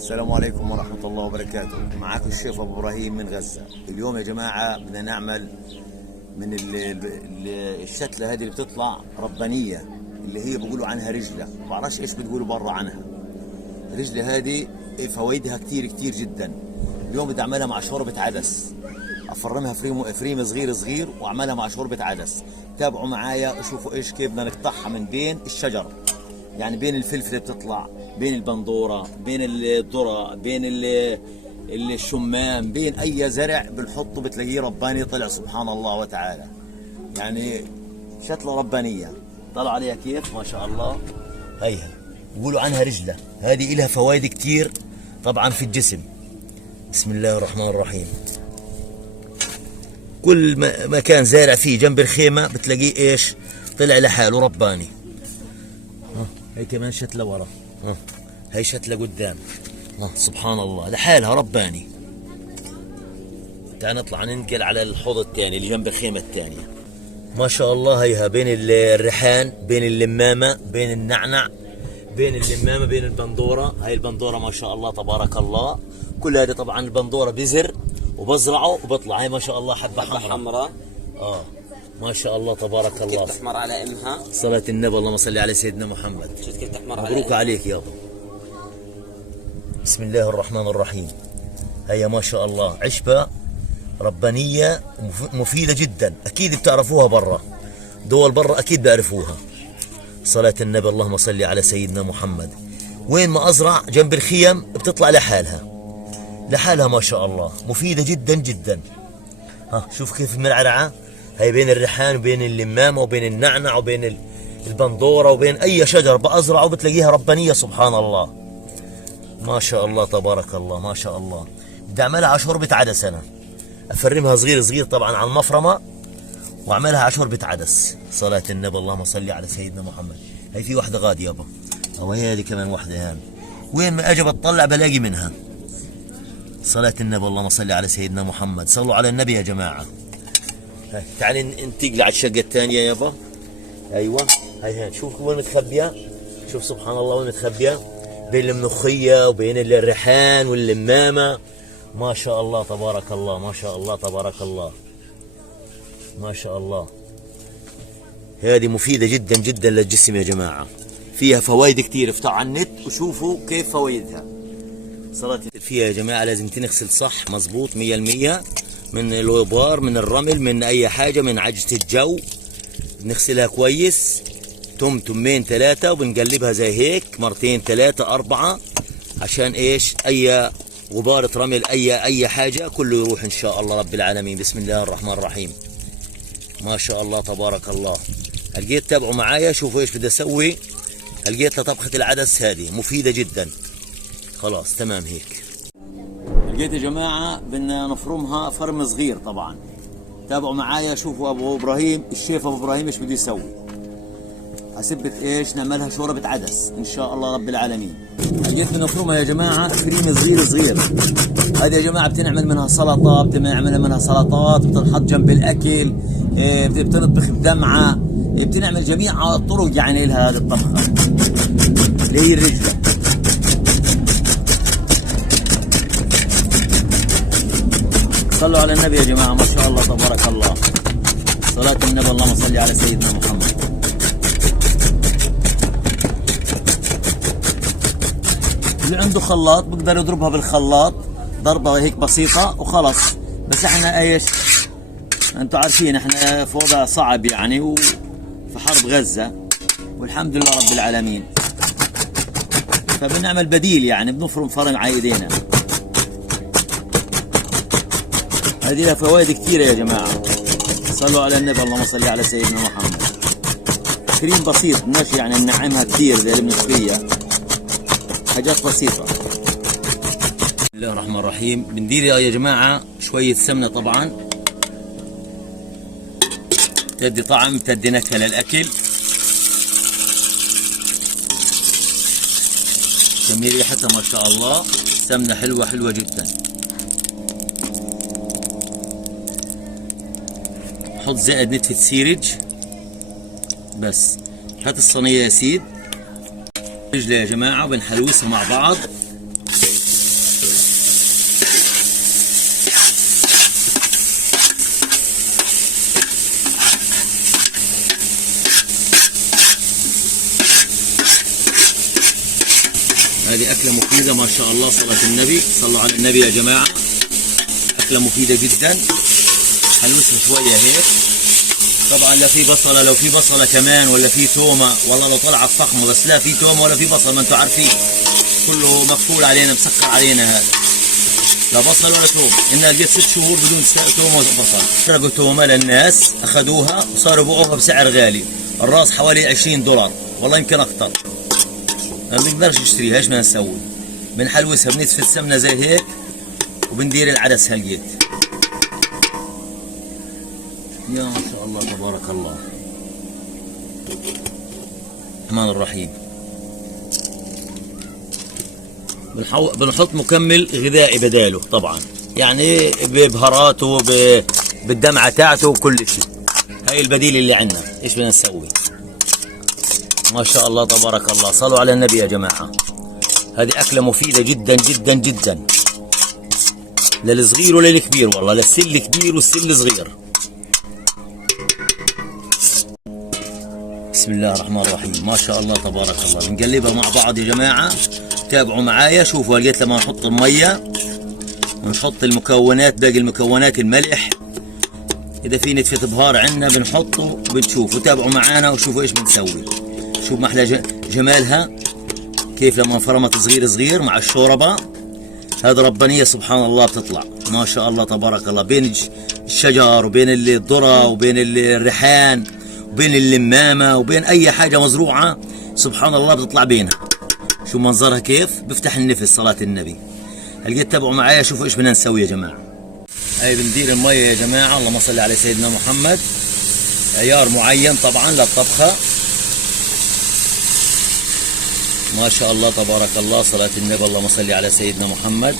السلام عليكم ورحمة الله وبركاته. معاكم الشيف أبو إبراهيم من غزة. اليوم يا جماعة بدنا نعمل من الشتلة هذه اللي بتطلع ربانية، اللي هي بيقولوا عنها رجلة، ما بعرفش ايش بتقولوا برا عنها. الرجلة هذه فوائدها كتير كتير جدا. اليوم بدي اعملها مع شوربة عدس، افرمها فريم صغير صغير واعملها مع شوربة عدس. تابعوا معايا وشوفوا ايش كيف بدنا نقطعها من بين الشجر، يعني بين الفلفل اللي بتطلع، بين البندوره، بين الذره، بين الشمام، بين اي زرع بنحطه بتلاقيه رباني طلع سبحان الله وتعالى. يعني شتله ربانيه. طلعوا عليها كيف ما شاء الله. هيها بيقولوا عنها رجله، هذه لها فوائد كتير طبعا في الجسم. بسم الله الرحمن الرحيم. كل مكان زارع فيه جنب الخيمه بتلاقيه ايش؟ طلع لحاله رباني. هي كمان شتله ورا، هي شتله قدام. سبحان الله لحالها رباني. تعال نطلع ننقل على الحوض الثاني اللي جنب الخيمه الثانيه. ما شاء الله هيها بين الريحان، بين اللمامه، بين النعنع، بين اللمامه، بين البندوره. هاي البندوره ما شاء الله تبارك الله. كل هذه طبعا البندوره بزر وبزرعه وبطلع. هاي ما شاء الله حبه حمراء. ما شاء الله تبارك الله. كيف تحمر على امها؟ صلاة النبي اللهم صل على سيدنا محمد. شفت كيف تحمر على مبروك عليك يابا. بسم الله الرحمن الرحيم. هيا ما شاء الله عشبة ربانية مفيدة جدا. أكيد بتعرفوها برا، دول برا أكيد بيعرفوها. صلاة النبي اللهم صل على سيدنا محمد. وين ما أزرع جنب الخيم بتطلع لحالها ما شاء الله. مفيدة جدا جدا. شوف كيف المرعرعة. هي بين الريحان وبين اللمامة وبين النعنع وبين البندورة وبين أي شجر بأزرعه بتلاقيها ربانية سبحان الله. ما شاء الله تبارك الله ما شاء الله. بدي أعملها على شوربة عدس. أنا أفرمها صغير صغير طبعا على المفرمة وأعملها على شوربة عدس. صلاة النبي اللهم صل على سيدنا محمد. هي في واحدة غادي يابا، أو هي هذه كمان واحدة. هان وين ما أجي بتطلع بلاقي منها. صلاة النبي اللهم صل على سيدنا محمد. صلوا على النبي يا جماعة. تعالي ننتقل على الشقة الثانية يابا. أيوة هاي شوف وين متخبية. شوف سبحان الله وين متخبية، بين المنوخية وبين الريحان واللمامة. ما شاء الله تبارك الله ما شاء الله تبارك الله ما شاء الله. هذه مفيدة جدا جدا للجسم يا جماعة، فيها فوائد كثير. افتحوا على النت وشوفوا كيف فوائدها. صلاة فيها يا جماعة لازم تنغسل صح مظبوط 100% من الغبار، من الرمل، من اي حاجة، من عجز الجو. بنغسلها كويس تمين 3 وبنقلبها زي هيك مرتين 3 4 عشان ايش؟ اي غبارة رمل اي حاجة كله يروح ان شاء الله رب العالمين. بسم الله الرحمن الرحيم. ما شاء الله تبارك الله. لقيت تابعوا معايا شوفوا ايش بدي اسوي. لقيت لطبخة العدس هذه مفيدة جدا. خلاص تمام هيك. لقيت يا جماعة بدنا نفرمها فرم صغير طبعا. تابعوا معايا شوفوا ابو ابراهيم الشيف ابو ابراهيم ايش بده يسوي. حسبت ايش؟ نعملها شوربة عدس ان شاء الله رب العالمين. لقيت بدنا نفرمها يا جماعة فريم صغير صغير. هذه يا جماعة بتنعمل منها سلطة، بتنعمل منها سلطات، بتنحط جنب الاكل، بتنطبخ بدمعة، بتنعمل جميع الطرق يعني لها هذه الطبخة اللي هي الرجلة. صلوا على النبي يا جماعة ما شاء الله تبارك الله. صلاة النبي اللهم صل على سيدنا محمد. اللي عنده خلاط بقدر يضربها بالخلاط ضربة هيك بسيطة وخلص. بس احنا ايش؟ انتوا عارفين احنا في وضع صعب يعني وفي حرب غزة والحمد لله رب العالمين. فبنعمل بديل يعني بنفرم فرم على ايدينا. هذه لها فوائد كثيرة يا جماعة. صلوا على النبي اللهم صل على سيدنا محمد. كريم بسيط مش يعني ننعمها كثير زي المنوفية، حاجات بسيطة. بسم الله الرحمن الرحيم. بندير يا جماعة شوية سمنة طبعا، تدي طعم تدي نكهة للأكل. تسمي ريحتها ما شاء الله. سمنة حلوة حلوة جدا. حط زائد نتفة سيرج بس. هات الصينية يا سيد. رجلة يا جماعة وبنحلوسها مع بعض. هذه أكلة مفيدة ما شاء الله، صلاة النبي، صلوا على النبي يا جماعة. أكلة مفيدة جدا. هنوسها شوية هيك. طبعا لا في بصلة، لو في بصلة كمان ولا في تومة، والله لو طلعت فخمة، بس لا في تومة ولا في بصل، ما انتم عارفين كله مقفول علينا، مسكر علينا هذا. لا بصل ولا توم. إنها لقيت 6 شهور بدون تومة وبصل. سرقوا تومة للناس، أخذوها وصاروا يبيعوها بسعر غالي، الراس حوالي 20 دولار، والله يمكن أكثر. ما بنقدرش نشتريها، ايش بدنا نسوي؟ بنحلوسها بنتفة السمنة زي هيك وبندير العدس هلقيت. يا ما شاء الله تبارك الله الرحمن الرحيم. بنحط مكمل غذائي بداله طبعا، يعني ببهاراته بالدمعة تاعته وكل شيء. هاي البديل اللي عندنا، ايش بدنا نسوي؟ ما شاء الله تبارك الله، صلوا على النبي يا جماعة. هذه أكلة مفيدة جدا جدا جدا للصغير وللكبير، والله للسل كبير والسل صغير. بسم الله الرحمن الرحيم، ما شاء الله تبارك الله. بنقلبها مع بعض يا جماعة، تابعوا معايا. شوفوا لقيت لما نحط المية ونحط المكونات، باقي المكونات الملح، إذا في نتفة بهار عندنا بنحطه، بتشوفوا. تابعوا معانا وشوفوا إيش بنسوي. شوف محلى جمالها كيف لما فرمت صغير صغير مع الشوربة. هذا ربانية سبحان الله بتطلع ما شاء الله تبارك الله، بين الشجر وبين الذرة وبين الريحان وبين اللمامة وبين أي حاجة مزروعة، سبحان الله بتطلع بينها. شو منظرها كيف بفتح النفس، صلاة النبي. هلقيت تابعوا معايا، شوفوا إيش بدنا نسوي يا جماعة. هاي بندير المية يا جماعة، اللهم صل على سيدنا محمد، عيار معين طبعا للطبخة. ما شاء الله تبارك الله، صلاة النبي، اللهم صل على سيدنا محمد.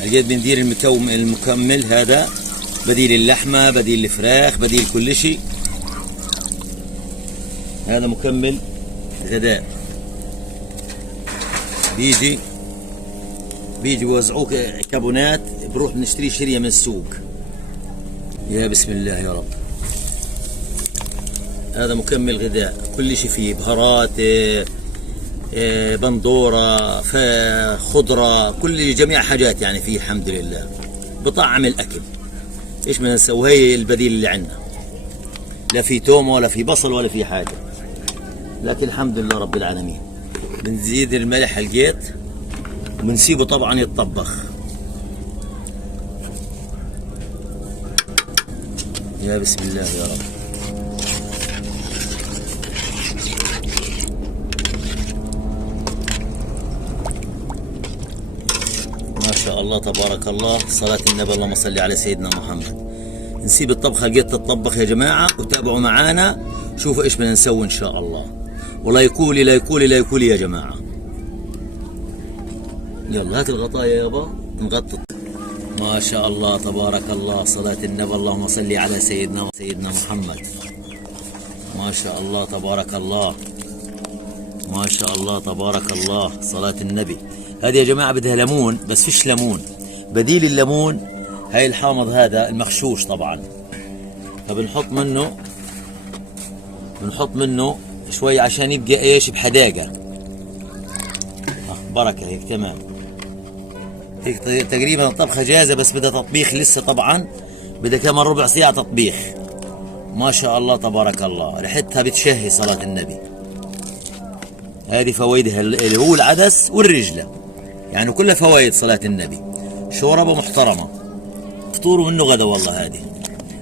هلقيت بندير المكمل هذا، بديل اللحمة، بديل الفراخ، بديل كل شيء. هذا مكمل غذاء، بيجي بيوزعوك كابونات، بروح بنشتري شريه من السوق. يا بسم الله يا رب. هذا مكمل غذاء، كل شيء فيه، بهارات، بندوره، خضره، كل جميع حاجات يعني فيه، الحمد لله بطعم الاكل. ايش بدنا نسوي؟ هي البديل اللي عندنا، لا في توم ولا في بصل ولا في حاجه، لكن الحمد لله رب العالمين. بنزيد الملح الجيت وبنسيبه طبعا يتطبخ. يا بسم الله يا رب. ما شاء الله تبارك الله، صلاة النبي، اللهم صل على سيدنا محمد. نسيب الطبخة جيت تتطبخ يا جماعة، وتابعوا معانا شوفوا ايش بدنا نسوي ان شاء الله. ولا يكولي لا يكولي لا يكولي يا جماعة. يلا هات الغطايا يابا نغطي. ما شاء الله تبارك الله، صلاة النبي، اللهم صل على سيدنا محمد. ما شاء الله تبارك الله، ما شاء الله تبارك الله، صلاة النبي. هذه يا جماعة بدها ليمون، بس فيش ليمون، بديل الليمون هاي الحامض هذا المخشوش طبعا، فبنحط منه شوي عشان يبقى ايش بحداقة. بركة هيك تمام. هيك تقريبا الطبخة جاهزة، بس بدها تطبيخ لسه طبعا، بدها كمان ربع ساعة تطبيخ. ما شاء الله تبارك الله، ريحتها بتشهي، صلاة النبي. هذه فوائدها اللي هو العدس والرجلة، يعني كلها فوائد، صلاة النبي. شوربة محترمة، فطور منه غدا، والله هذه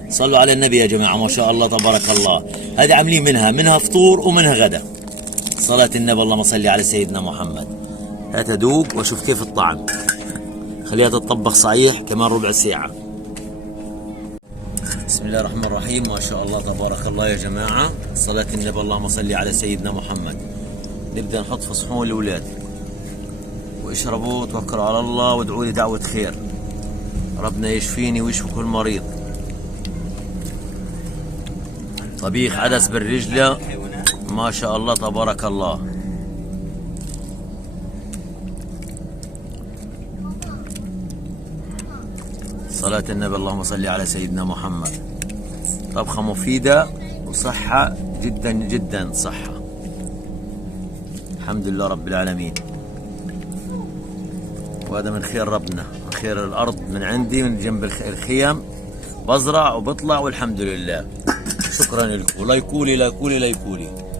صلوا على النبي يا جماعة. ما شاء الله تبارك الله، هذه عاملين منها فطور ومنها غدا، صلاة النبي، اللهم صل على سيدنا محمد. هات ادوق واشوف كيف الطعم، خليها تتطبخ صحيح كمان ربع ساعة. بسم الله الرحمن الرحيم. ما شاء الله تبارك الله يا جماعة، صلاة النبي، اللهم صل على سيدنا محمد. نبدأ نحط في صحون الأولاد، واشربوا وتوكلوا على الله وادعوا لي دعوة خير، ربنا يشفيني ويشفي كل مريض. طبيخ عدس بالرجلة، ما شاء الله تبارك الله. صلاة النبي، اللهم صل على سيدنا محمد. طبخة مفيدة وصحة جدا جدا، صحة، الحمد لله رب العالمين. وهذا من خير ربنا، من خير الأرض من عندي من جنب الخيم، بزرع وبطلع والحمد لله. شكرا لكم، لا يكولي لا يكولي لا يكولي.